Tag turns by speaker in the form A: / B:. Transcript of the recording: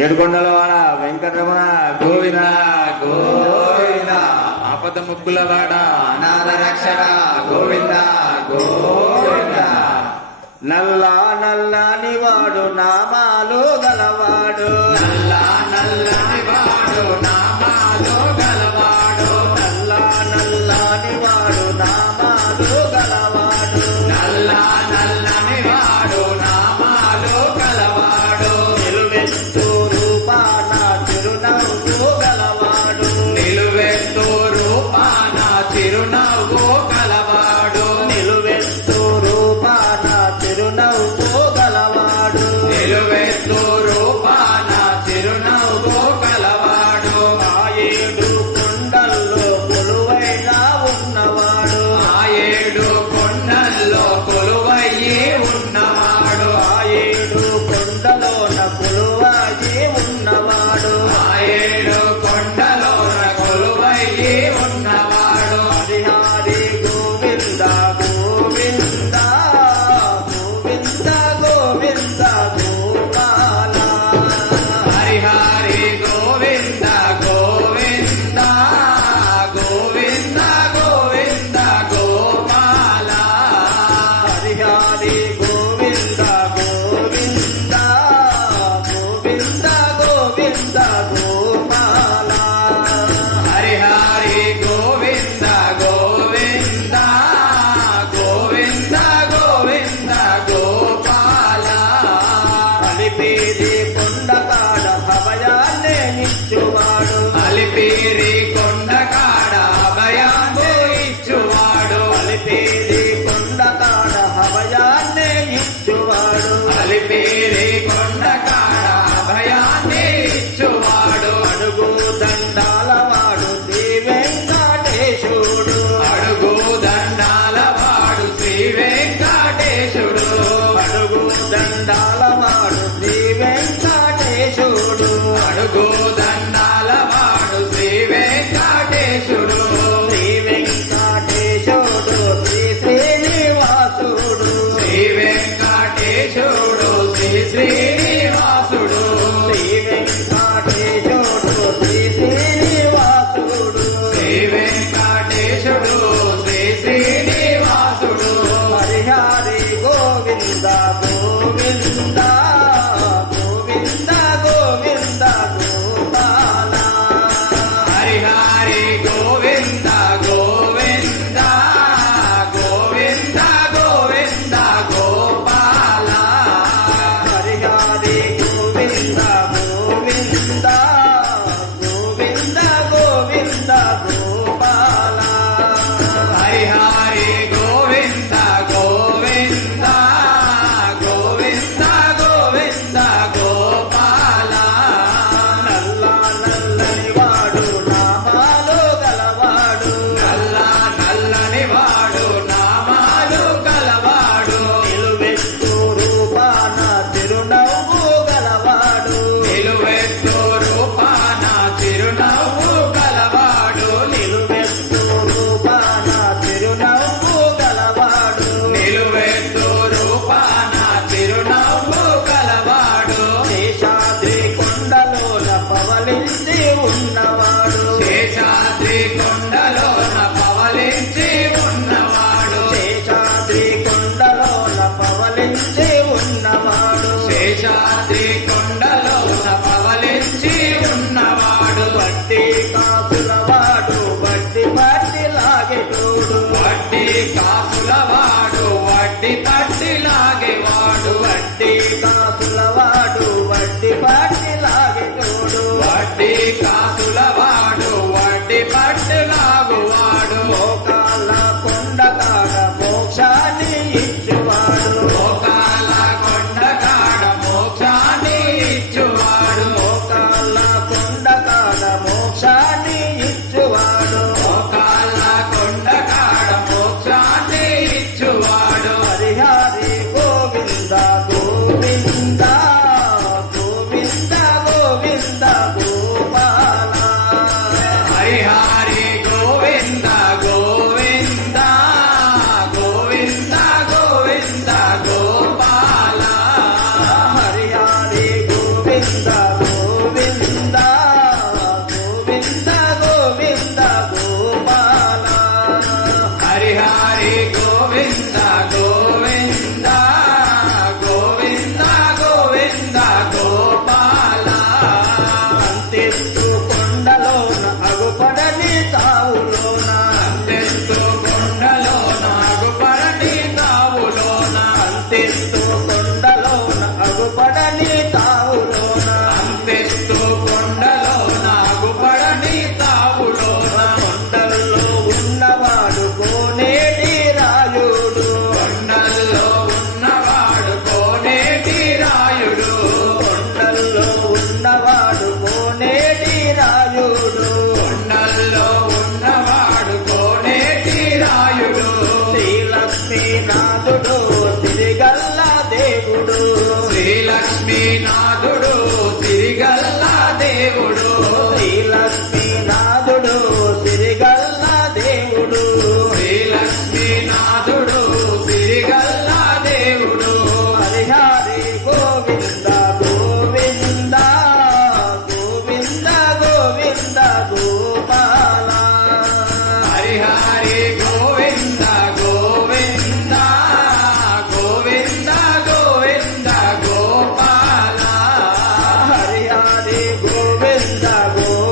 A: ఏడుకొండలవాడ వెంకటరమణ గోవిన
B: గోవింద.
A: ఆపద ముక్కులవాడ
B: అనాథ రక్షణ గోవింద గోవింద.
A: నల్లా
B: నల్లా వాడు నామాలు గలవాడు.
A: నల్లా
B: నల్లా నివాడు నామా quando
A: a కాకుల వాడు వడ్డి
B: పట్టులాగువాడు మోకాల
A: కొండ కాడ మోక్షాన్ని ఇచ్చువాడు.
B: మోకాల కొండ కాడ మోక్షాన్ని ఇచ్చువాడు.
A: మోకాల కొండ కాడ మోక్షాన్ని ఇచ్చువాడు.
B: మోకాల కొండ కాడ మోక్షాన్ని ఇచ్చువాడు.
A: హరిహరి గోవింద గోవింద గోవింద గోవింద
B: గోవింద.
A: Cristo. తావులోన
B: అంతెత్తు కొండలో
A: దేవుడు హరిహరి